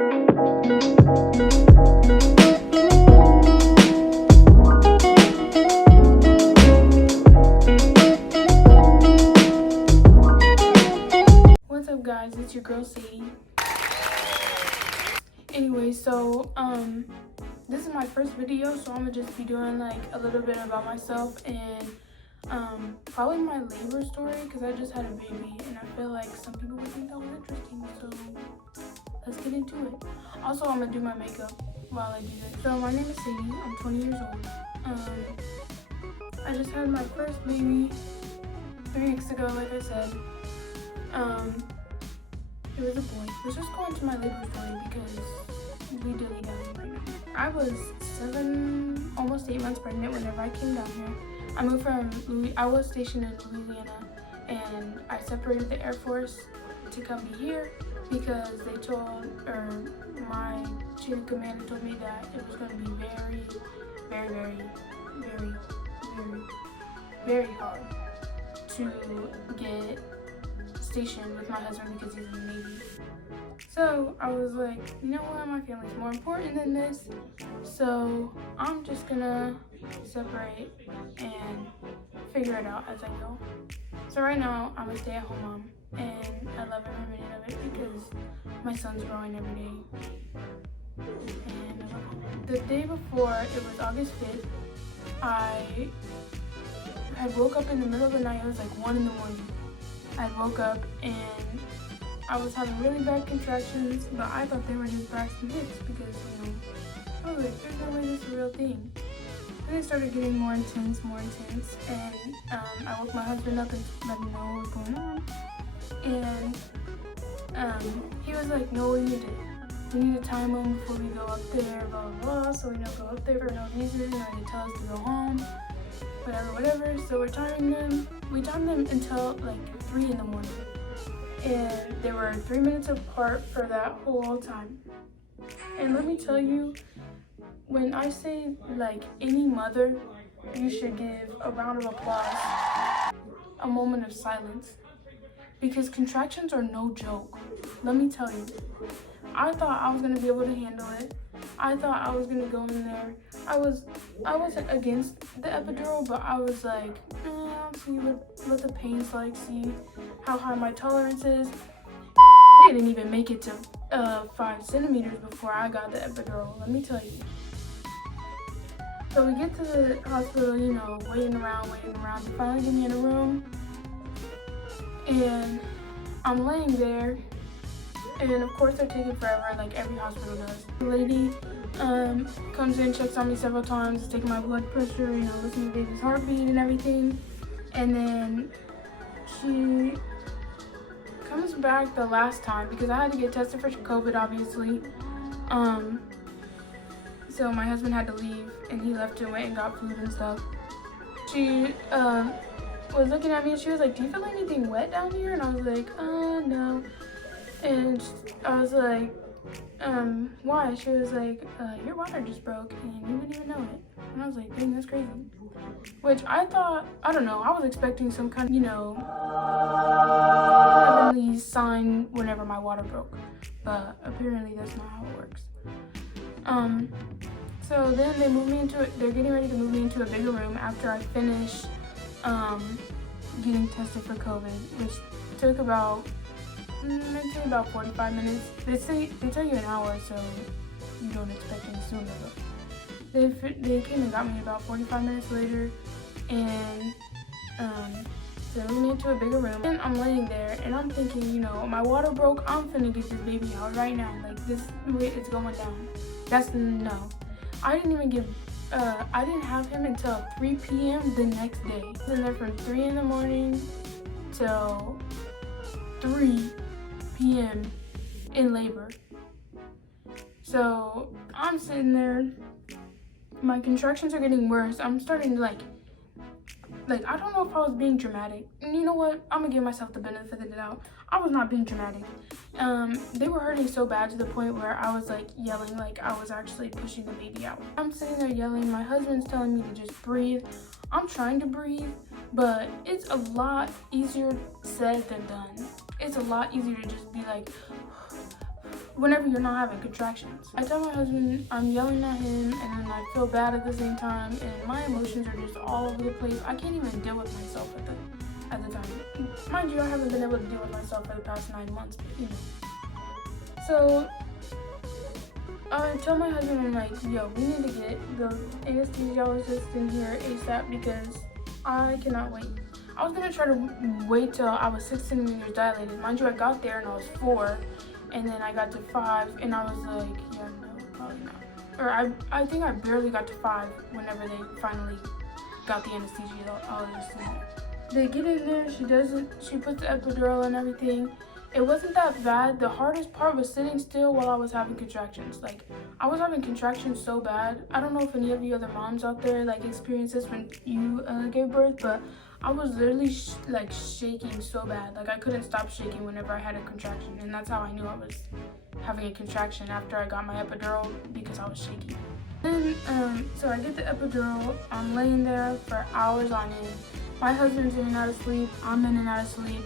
What's up, guys? It's your girl Sadie. Anyway, so this is my first video, so I'm gonna just be doing like a little bit about myself and probably my labor story, because I just had a baby and I feel like some people would think that was interesting, so let's get into it. Also, I'm gonna do my makeup while I do this. So my name is Sadie. I'm 20 years old. I just had my first baby 3 weeks ago, like I said. It was a boy. Let's just go into my labor story because we dilly-dally right now. I was 7, almost 8 months pregnant whenever I came down here. I moved from I was stationed in Louisiana, and I separated the Air Force to come be here because they told, or my chain of command told me that it was going to be very, very, very, very, very, very hard to get stationed with my husband because he's in the Navy. So I was like, you know what, my family's more important than this, so I'm just gonna separate and figure it out as I go. So right now I'm a stay-at-home mom, and I love every minute of it because my son's growing every day. And I love it. The day before, it was August 5th, I had woke up in the middle of the night. It was like 1 in the morning. I woke up and I was having really bad contractions, but I thought they were just Braxton Hicks because, you know, I was like, there's no way this is a real thing. Then it started getting more intense, and I woke my husband up and let him know what was going on. And he was like, no, we need to time him before we go up there, blah, blah, blah. So we don't go up there for no reason, or they tell us to go home, whatever. So we're timing them. We timed them until like 3 in the morning. And they were 3 minutes apart for that whole time. And let me tell you, when I say like any mother, you should give a round of applause, a moment of silence, because contractions are no joke. Let me tell you, I thought I was gonna be able to handle it. I thought I was gonna go in there. I wasn't against the epidural, but I was like, I'll see what the pain's like, see how high my tolerance is. I didn't even make it to 5 centimeters before I got the epidural, let me tell you. So we get to the hospital, you know, waiting around. They finally get me in a room, and I'm laying there, and of course they're taking forever, like every hospital does. The lady comes in, checks on me several times, taking my blood pressure, you know, listening to the baby's heartbeat and everything. And then she comes back the last time because I had to get tested for COVID, obviously. So my husband had to leave, and he left and went and got food and stuff. She was looking at me, and she was like, do you feel anything wet down here? And I was like, no. And I was like, why? She was like, your water just broke and you didn't even know it. And I was like, dang, that's crazy. Which I thought, I don't know, I was expecting some kind of, you know, heavenly sign whenever my water broke. But apparently that's not how it works. So then they moved me into it. They're getting ready to move me into a bigger room after I finish getting tested for COVID, which took about, I'd say about 45 minutes. They tell you an hour, so you don't expect any sooner. But they came and got me about 45 minutes later, and they moved me into a bigger room. And I'm laying there, and I'm thinking, you know, my water broke. I'm finna get this baby out right now. Like, this way it's going down. That's no. I didn't have him until 3 p.m. the next day. I was in there from 3 in the morning till 3 p.m. in labor. So I'm sitting there, my contractions are getting worse. I'm starting to like I don't know if I was being dramatic. And you know what? I'm gonna give myself the benefit of the doubt. I was not being dramatic. They were hurting so bad to the point where I was like yelling, like I was actually pushing the baby out. I'm sitting there yelling. My husband's telling me to just breathe. I'm trying to breathe, but it's a lot easier said than done. It's a lot easier to just be like, whenever you're not having contractions. I tell my husband I'm yelling at him, and then I feel bad at the same time, and my emotions are just all over the place. I can't even deal with myself at the time. Mind you, I haven't been able to deal with myself for the past 9 months, but you know. So I tell my husband, I'm like, yo, we need to get the anesthesiologist in here ASAP because I cannot wait. I was gonna try to wait till I was 6 centimeters dilated. Mind you, I got there and I was 4, and then I got to 5, and I was like, yeah, no, probably not. Or I think I barely got to 5 whenever they finally got the anesthesiologist in there. They get in there, she puts the epidural and everything. It wasn't that bad. The hardest part was sitting still while I was having contractions. Like, I was having contractions so bad. I don't know if any of you other moms out there like experience this when you gave birth, but I was literally like shaking so bad. Like, I couldn't stop shaking whenever I had a contraction, and that's how I knew I was having a contraction after I got my epidural, because I was shaking. Then so I get the epidural. I'm laying there for hours on end. My husband's in and out of sleep. I'm in and out of sleep.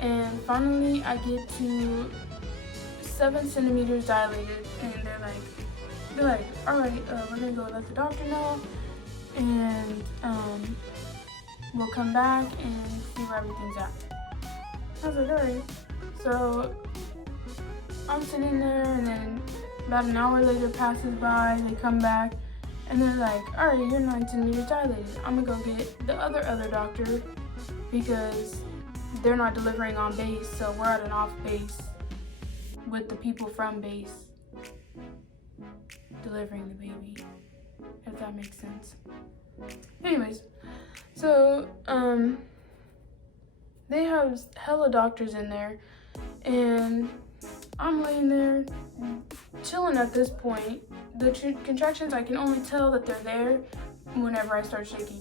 And finally, I get to 7 centimeters dilated, and they're like, all right, we're gonna go let the doctor know, and we'll come back and see where everything's at. I was like, all right. So I'm sitting there, and then about an hour later passes by. They come back, and they're like, all right, you're 9 centimeters dilated. I'm gonna go get the other doctor because they're not delivering on base, so we're at an off base with the people from base delivering the baby, if that makes sense. Anyways, so they have hella doctors in there, and I'm laying there chilling at this point. The contractions, I can only tell that they're there whenever I start shaking.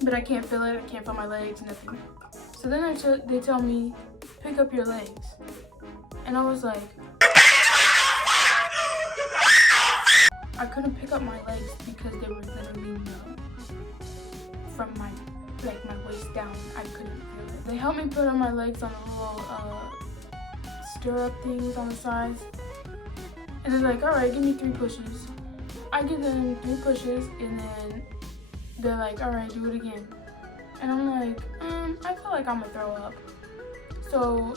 But I can't feel it. I can't feel my legs, nothing. So then they tell me, pick up your legs. And I was like, I couldn't pick up my legs because they were literally numb. From my waist down, I couldn't feel it. They helped me put on my legs on the little stirrup things on the sides. And they're like, all right, give me 3 pushes. I give them 3 pushes, and then they're like, all right, do it again. And I'm like, I feel like I'm gonna throw up. So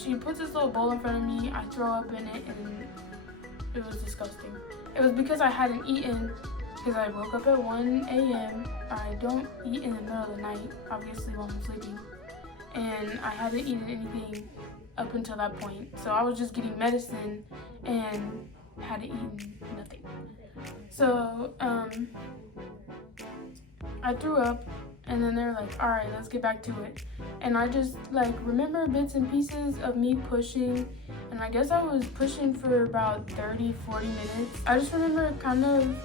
she puts this little bowl in front of me. I throw up in it, and it was disgusting. It was because I hadn't eaten, because I woke up at 1 a.m. I don't eat in the middle of the night, obviously, while I'm sleeping. And I hadn't eaten anything up until that point. So I was just getting medicine and hadn't eaten nothing. So, I threw up, and then they're like, all right, let's get back to it. And I just remember bits and pieces of me pushing, and I guess I was pushing for about 30-40 minutes. I just remember kind of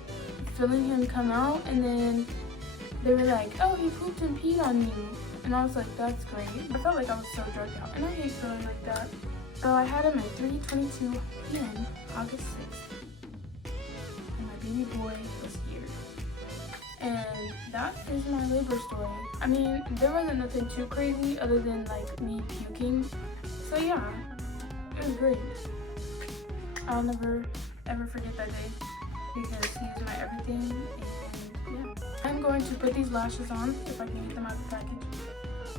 feeling him come out, and then they were like, oh, he pooped and peed on you. And I was like, that's great. I felt like I was so drugged out, and I hate feeling like that. So I had him at 3:22 p.m. August 6th, and my baby boy was here. And that is my labor story. I mean, there wasn't nothing too crazy other than me puking. So yeah, it was great. I'll never ever forget that day because he's my everything. And yeah, I'm going to put these lashes on if I can get them out of the package.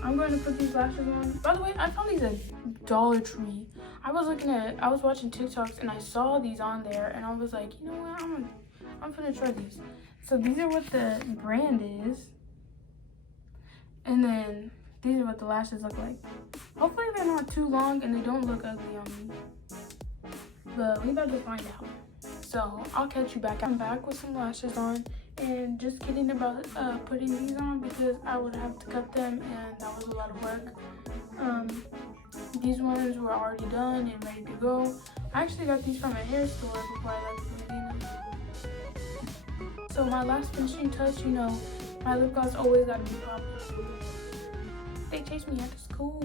I'm going to put these lashes on. By the way, I found these at Dollar Tree. I was watching TikToks and I saw these on there, and I was like, you know what, I'm gonna try these. So these are what the brand is, and then these are what the lashes look like. Hopefully they're not too long and they don't look ugly on me, but we about to find out. So I'll catch you back. I'm back with some lashes on, and just kidding about putting these on because I would have to cut them, and that was a lot of work. These ones were already done and ready to go. I actually got these from a hair store before I left Louisiana. So my last finishing touch, my lip gloss always gotta be popping. They chased me after school.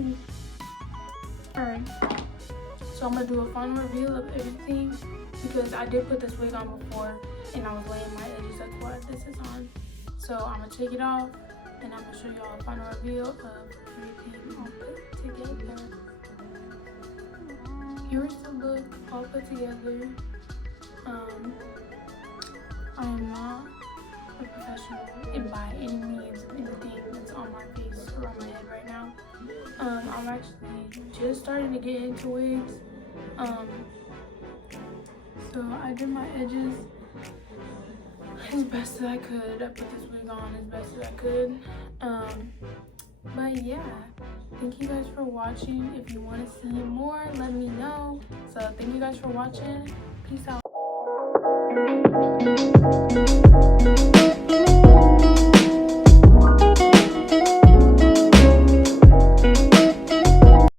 Alright, so I'm gonna do a final reveal of everything because I did put this wig on before and I was laying my edges, that's why this is on. So I'm gonna take it off and I'm gonna show y'all a final reveal of everything I'll put together. yours to look all put together. I am not a professional by any means in the thing that's on my face or on my head right now. I'm actually just starting to get into wigs. So I did my edges as best as I could. I put this wig on as best as I could. But yeah, thank you guys for watching. If you want to see more, let me know. So thank you guys for watching. Peace out.